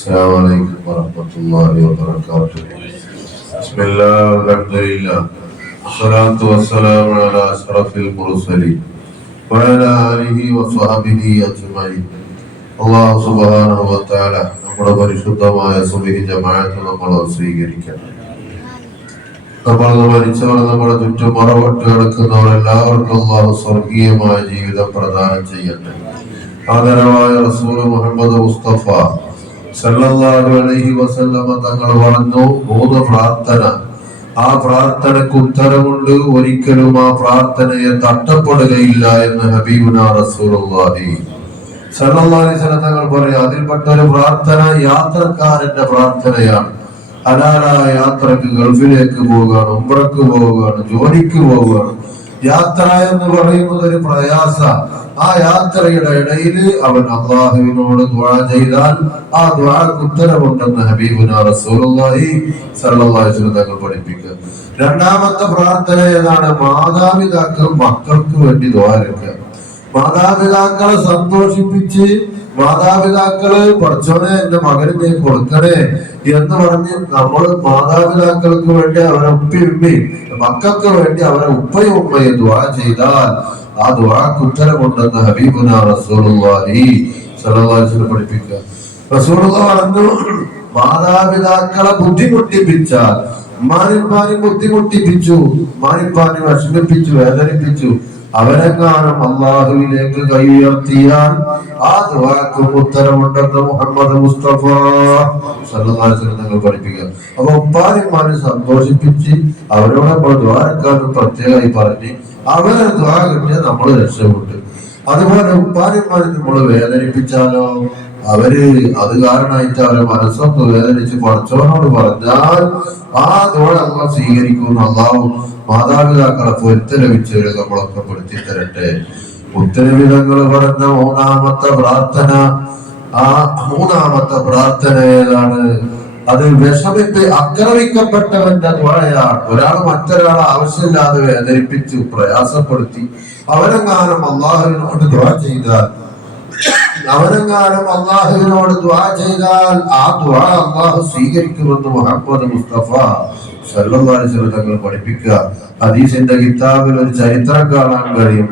السلام عليكم ورحمة الله وبركاته. بسم الله والحمد لله والصلاة والسلام على أشرف المرسلين وعلى آله وصحبه أجمعين. الله سبحانه وتعالى നമ്മുടെ പരിശുദ്ധമായ സുബ്ഹി ജമാഅത്ത് നമ്മൾ സ്വീകരിക്കണം. നമ്മൾ മരിച്ചവർ നമ്മുടെ ചുറ്റും മറവിട്ട് കിടക്കുന്നവർ എല്ലാവർക്കും അല്ലാഹു സ്വർഗീയമായ ജീവിതം പ്രദാനം ചെയ്യട്ടെ. ആദരവായ റസൂൽ മുഹമ്മദ് മുസ്തഫ സല്ലല്ലാഹു അലൈഹി വസല്ലമ തങ്ങൾ പറഞ്ഞു, 3 പ്രാർത്ഥന, ആ പ്രാർത്ഥനക്ക് ഉത്തരമുണ്ട്, ഒരിക്കലും ആ പ്രാർത്ഥനയെ തട്ടപ്പെടുകയില്ല എന്ന് ഹബീബുനാ റസൂലുള്ളാഹി സല്ലല്ലാഹു അലൈഹി വസല്ലം തങ്ങൾ പറയാം. അതിൽപ്പെട്ട ഒരു പ്രാർത്ഥന യാത്രക്കാരന്റെ പ്രാർത്ഥനയാണ്. ഹലാലായ യാത്രക്ക് ഗൾഫിലേക്ക് പോവുകയാണ്, ഉംറക്ക് പോവുകയാണ്, ജോലിക്ക് പോവുകയാണ്. യാത്ര എന്ന് പറയുന്നത് ഒരു പ്രയാസ. ആ യാത്രയുടെ ഇടയിൽ അവൻ അള്ളാഹുവിനോട് ദുആ ചെയ്താൽ ആ ദുആക്ക് ഉത്തരമുണ്ടെന്ന് ഹബീബുനാ റസൂലുള്ളാഹി സ്വല്ലല്ലാഹു അലൈഹി വസല്ലം തങ്ങൾ പഠിപ്പിക്കുക. രണ്ടാമത്തെ പ്രാർത്ഥന ഏതാണ്? മാതാപിതാക്കൾ മക്കൾക്ക് വേണ്ടി ദുആ ചെയ്യുക. മാതാപിതാക്കളെ സന്തോഷിപ്പിച്ച് മാതാപിതാക്കള് പഠിച്ചോനെ എന്റെ മകന് നീ കൊടുക്കണേ എന്ന് പറഞ്ഞ് നമ്മൾ മാതാപിതാക്കൾക്ക് വേണ്ടി അവരെ ഉപ്പയും മക്കൾക്ക് വേണ്ടി അവരെ ഉപ്പയും ഉമ്മയും ദുആ ചെയ്താൽ ആ ദുആക്ക് ഉത്തരമുണ്ടെന്ന് ഹബീബുനാ റസൂലുള്ളാഹി സ്വല്ലല്ലാഹു അലൈഹി വസല്ലം പഠിപ്പിക്കുക. റസൂലുള്ളാഹി പറഞ്ഞു, മാതാപിതാക്കളെ ബുദ്ധിമുട്ടിപ്പിച്ചാൽ, ഉമ്മാനിപ്പാനും ബുദ്ധിമുട്ടിപ്പിച്ചു, ഉമ്മാനിപ്പാനും വിഷമിപ്പിച്ചു, വേദനിപ്പിച്ചു, അവരെങ്ങാനും അള്ളാഹുവിലേക്ക് കൈ ഉയർത്തിയാൽ ആ ദുആക്ക് ഉത്തരമുണ്ടെന്ന് മുഹമ്മദ് മുസ്തഫ സല്ലല്ലാഹു അലൈഹി വസല്ലം തങ്ങൾ പഠിപ്പിക്കുക. അപ്പൊ ഉപ്പാനിമാരെ സന്തോഷിപ്പിച്ച് അവരോട് നമ്മൾ ദുആക്കാനും പ്രത്യേകമായി പറഞ്ഞ് അവരെ ദുആ കിട്ടിയാൽ നമ്മൾ രക്ഷപ്പെട്ടു. അതുപോലെ ഉപ്പാനിമാരെ നമ്മൾ വേദനിപ്പിച്ചാലോ, അവര് അത് കാരണമായിട്ട് അവരെ മനസ്സൊന്ന് വേദനിച്ച് പഠിച്ചവനോട് പറഞ്ഞാൽ ആ ദുആ അല്ലാഹു സ്വീകരിക്കുന്നു. അല്ലാഹു മാതാപിതാക്കളെ പൊരുത്തലഭിച്ചവരെ നമ്മളൊക്കെ പെടുത്തി തരട്ടെ. ഉത്തരവിധങ്ങൾ പറഞ്ഞ മൂന്നാമത്തെ പ്രാർത്ഥന, ആ മൂന്നാമത്തെ പ്രാർത്ഥന ഏതാണ്? അത് വിഷമിപ്പ് ആക്രമിക്കപ്പെട്ടവന്റെ ദുആയാണ്. ഒരാൾ മറ്റൊരാളെ ആവശ്യമില്ലാതെ വേദനിപ്പിച്ചു പ്രയാസപ്പെടുത്തി അവരെങ്ങാനും അള്ളാഹുവിനോട് ദുആ ചെയ്താൽ ആ ദുആ അല്ലാഹു സ്വീകരിക്കുമെന്ന് മുഹമ്മദ് മുസ്തഫ സല്ലല്ലാഹു അലൈഹി വസല്ലം തങ്ങൾ പഠിപ്പിക്കുക. ഹദീസിന്റെ കിതാബിൽ ഒരു ചരിത്രം കാണാൻ കഴിയും.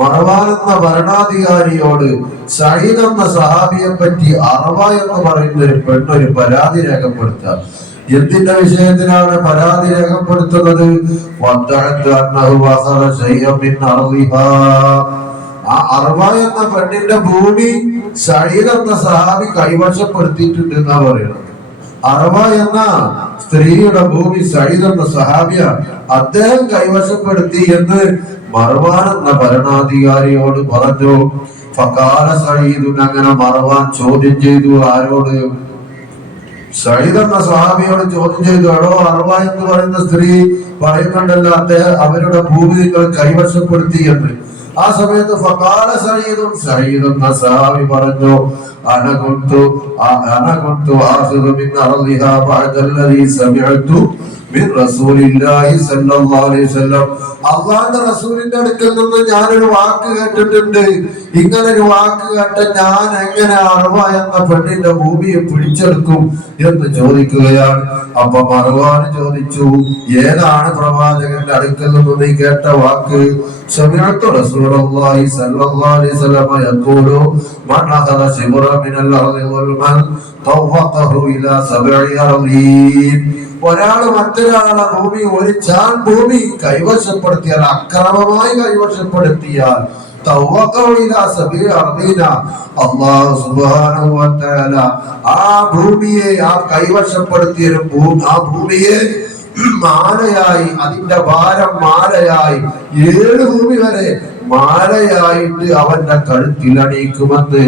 മർവാൻ എന്ന ഭരണാധികാരിയോട് സഈദ് എന്ന സഹാബിയെ പറ്റി അർവ എന്ന് പറയുന്ന ഒരു പെണ്ണൊരു പരാതി രേഖപ്പെടുത്തുക. എന്തിന്റെ വിഷയത്തിലാണ് പരാതി രേഖപ്പെടുത്തുന്നത്? ആ അർവ എന്ന പെണ്ണിന്റെ ഭൂമി സഈദ് എന്ന സഹാബി കൈവശപ്പെടുത്തിയിട്ടുണ്ട് എന്നാ പറയുന്നത്. അർവ എന്ന സ്ത്രീയുടെ ഭൂമി സഈദ് എന്ന സഹാബിയ അദ്ദേഹം കൈവശപ്പെടുത്തി എന്ന് മർവാൻ എന്ന ഭരണാധികാരിയോട് പറഞ്ഞു. ഫഖാല സഈദ്, അങ്ങനെ മർവാൻ ചോദ്യം ചെയ്തു. ആരോട്? സഈദ് എന്ന സഹാബിയോട് ചോദ്യം ചെയ്തു. എടോ, അർവ എന്ന് പറയുന്ന സ്ത്രീ പറയുന്നുണ്ടല്ലോ അദ്ദേഹം അവരുടെ ഭൂമി നിങ്ങൾ കൈവശപ്പെടുത്തി എന്ന്. ആ സമയത്ത് ഫഖാല സഈദ് എന്ന സഹാബി പറഞ്ഞു, അനകുന്തു ആഖിദു മിൻ അർളിഹാ ബഅദല്ലദീ സമിഅതു മിൻ റസൂലില്ലാഹി സ്വല്ലല്ലാഹു അലൈഹി വസല്ലം. അല്ലാഹുവിന്റെ റസൂലിന്റെ അടുക്കൽ നിന്ന് ഞാനൊരു വാക്ക് കേട്ടിട്ടുണ്ട്. ഇങ്ങനെ ഒരു വാക്ക് കേട്ട ഞാൻ എങ്ങനെ അർവ എന്ന പെണ്ണിന്റെ ഭൂമിയെ പിടിച്ചെടുക്കും എന്ന് ചോദിക്കുകയാണ്. അപ്പൊ മർവാൻ ചോദിച്ചു, ഏതാണ് പ്രവാചകന്റെ അടുക്കൽ നിന്ന് നീ കേട്ട വാക്ക്? സമിഅതു റസൂലുള്ളാഹി സ്വല്ലല്ലാഹു അലൈഹി വസല്ലം യഖൂലു മൻ അഖദ ശിബ്റ മിനൽ അർളി വൽമൻ തവഖഹു ഇലാ സബഇ അർളീൻ. ഒരാള് മറ്റൊരാളെ ഭൂമി, ഒരു ചാൻ ഭൂമി കൈവശപ്പെടുത്തിയാൽ, അക്രമമായി കൈവശപ്പെടുത്തിയാൽ, അല്ലാഹു സുബ്ഹാനഹു വ തആല ആ ഭൂമിയെ, ആ കൈവശപ്പെടുത്തിയ ആ ഭൂമിയെ മാലയായി, അതിന്റെ ഭാരം മാലയായി 7 ഭൂമി വരെ മാലയായിട്ട് അവന്റെ കഴുത്തിൽ അണിയിക്കുമെന്ന്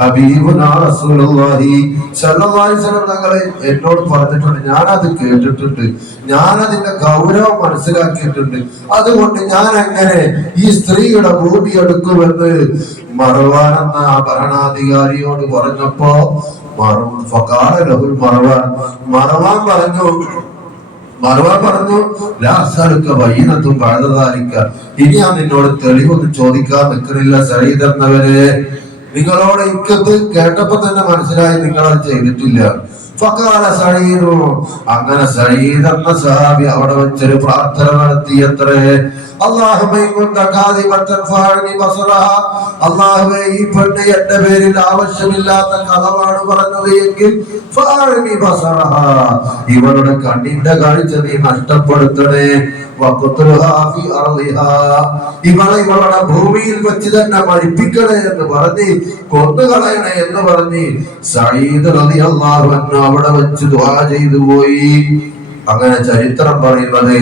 ഹബീബുനാ റസൂലുള്ളാഹി സ്വല്ലല്ലാഹു അലൈഹി വസല്ലം തങ്ങളെ എന്നോട് പറഞ്ഞിട്ടുണ്ട്. ഞാനത് കേട്ടിട്ടുണ്ട്, ഞാനതിന്റെ ഗൗരവം മനസ്സിലാക്കിയിട്ടുണ്ട്. അതുകൊണ്ട് ഞാൻ എങ്ങനെ ഈ സ്ത്രീയുടെ ഭൂമി എടുക്കുമെന്ന് മർവാൻ എന്ന ഭരണാധികാരിയോട് പറഞ്ഞപ്പോ മർവാൻ പറഞ്ഞു, മറുവ പറഞ്ഞു, ലാ അസ്അലുക ബയ്യിനത്തുൻ ബഅദ ദാലിക, ഇനി ഞാൻ നിന്നോട് തെളിവൊന്നും ചോദിക്കാൻ നിൽക്കുന്നില്ല സഈദ് എന്നവരെ. നിങ്ങളോട് എനിക്കത് കേട്ടപ്പോ തന്നെ മനസ്സിലായി നിങ്ങളത് ചെയ്തിട്ടില്ല. ഫഖാല സഈദ്, അങ്ങനെ സഈദ് എന്ന സഹാബി അവിടെ വെച്ചൊരു പ്രാർത്ഥന നടത്തിയത്രേ. അല്ലാഹുമ്മ ഇൻകുന്ത കാദിബത്തൻ ഫഅഅനി ബസറഹ, അല്ലാഹുവേ ഈ പെണ്ണ് എന്റെ പേരിൽ ആവശ്യമില്ലാത്ത കളവാണ് പറഞ്ഞത് എങ്കിൽ ഫഅഅനി ബസറഹ, ഇവളുടെ കണ്ണിന്റെ കാഴ്ച നീ നഷ്ടപ്പെടുത്തണേ. വഖ്തുൽഹാ ഫി അർളിഹാ, ഇവളുടെ ഭൂമിയിൽ വെച്ച് തന്നെ മരിപ്പിക്കണേ എന്ന് പറഞ്ഞ്, കൊന്നുകളയണേ എന്ന് പറഞ്ഞ് സഈദ് റളിയല്ലാഹു അൻഹു അവിടെ വെച്ച് ദുആ ചെയ്തു പോയി. അങ്ങനെ ചരിത്രം പറയുന്നത്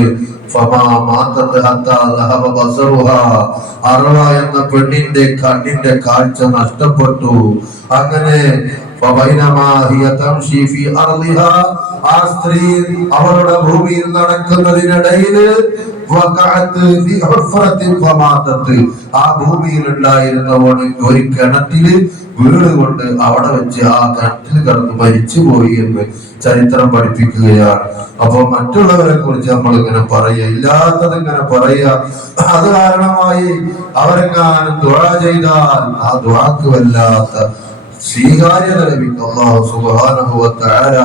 അർവ എന്ന പെണ്ണിന്റെ കണ്ണിന്റെ കാഴ്ച നഷ്ടപ്പെട്ടു. അങ്ങനെ ആ സ്ത്രീ അവളുടെ ഭൂമിയിൽ നടക്കുന്നതിനിടയിൽ ആ ഭൂമിയിൽ ഉണ്ടായിരുന്ന ഒരു കിണറ്റില് വീടുകൊണ്ട് അവിടെ വെച്ച് ആ കിണറ്റിൽ കിടന്ന് മരിച്ചുപോയി എന്ന് ചരിത്രം പഠിപ്പിക്കുകയാണ്. അപ്പൊ മറ്റുള്ളവരെ കുറിച്ച് നമ്മൾ ഇങ്ങനെ പറയുക, ഇല്ലാത്തത് ഇങ്ങനെ പറയുക, അത് കാരണമായി അവരെങ്ങാനും ദുആ ചെയ്താൽ ആ ദുആക്ക് വല്ലാത്ത സ്വീകാര്യത ലഭിക്കും. അല്ലാഹു സുബ്ഹാനഹു വ തആല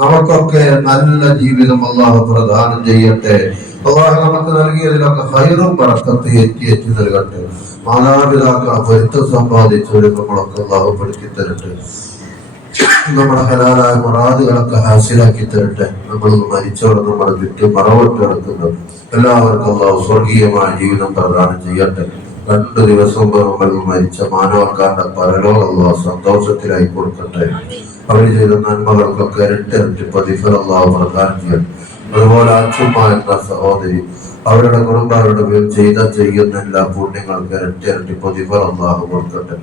നമുക്കൊക്കെ നല്ല ജീവിതം അല്ലാഹു പ്രദാനം ചെയ്യട്ടെ. അല്ലാഹു നമുക്ക് നൽകിയതിലൊക്കെ ഖൈറും ബറക്കത്തും ഏറ്റി നൽകട്ടെ. മാതാപിതാക്കളെ പൊരുത്തം സമ്പാദിച്ചവരെ നമ്മളൊക്കെ അല്ലാഹു പെടുത്തി തരട്ടെ. നമ്മുടെ ഹലാലായ മുറാദുകളൊക്കെ ഹാസിലാക്കി തരട്ടെ. നമ്മൾ മരിച്ചവരെ നമ്മുടെ ചുറ്റും മറവിട്ട് കിടക്കുന്നത് എല്ലാവർക്കും അല്ലാഹു സ്വർഗീയമായ ജീവിതം പ്രദാനം ചെയ്യട്ടെ. 2 ദിവസം നമ്മൾ മരിച്ച മാനവക്കാരുടെ പരലോകം അല്ലാഹു സന്തോഷത്തിലായി കൊടുക്കട്ടെ. അവർ ചെയ്ത നന്മകൾക്കൊക്കെ ഇരട്ടി പ്രതിഫലം അല്ലാഹു പ്രദാനം ചെയ്യട്ടെ. അതുപോലെ അച്ചുമ്മ എന്ന സഹോദരി, അവരുടെ കുടുംബാരുടെ പേര് ചെയ്യുന്ന എല്ലാ പുണ്യങ്ങൾക്ക് ഇരട്ടി പ്രതിഫലം അല്ലാഹു കൊടുക്കട്ടെ.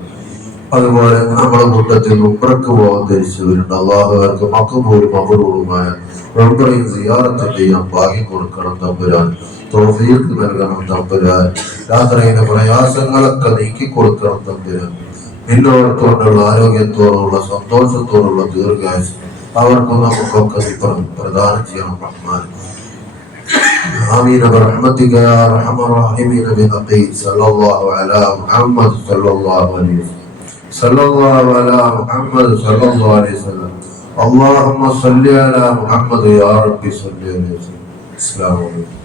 അതുപോലെ നമ്മുടെ കൂട്ടത്തിൽ ഉംറക്ക് പോകാൻ ധരിച്ചവരുണ്ട്. അല്ലാഹു അവർക്ക് മഖബൂലും മബ്റൂറുമായ ഉംറയും സിയാറത്തും ചെയ്യാൻ ഭാഗ്യം കൊടുക്കണം തമ്പുരാൻ. തൗഫീഖ് നൽകണം തമ്പുരാൻ. യാത്രയിലെ പ്രയാസങ്ങളൊക്കെ നീക്കി കൊടുക്കണം തമ്പുരാൻ. നിന്നോടത്തോടുള്ള ആരോഗ്യത്തോടുള്ള സന്തോഷത്തോടുള്ള ദീർഘായുസ് അവർക്കും നമുക്കൊക്കെ പ്രദാനം ചെയ്യണം റഹ്മാൻ. آمين برحمتك يا أرحم الراحمين بحقه صلى الله على محمد صلى الله عليه وسلم صلى الله على محمد صلى الله عليه وسلم. اللهم صل على محمد يا ربي صل عليه وسلم. السلام عليكم.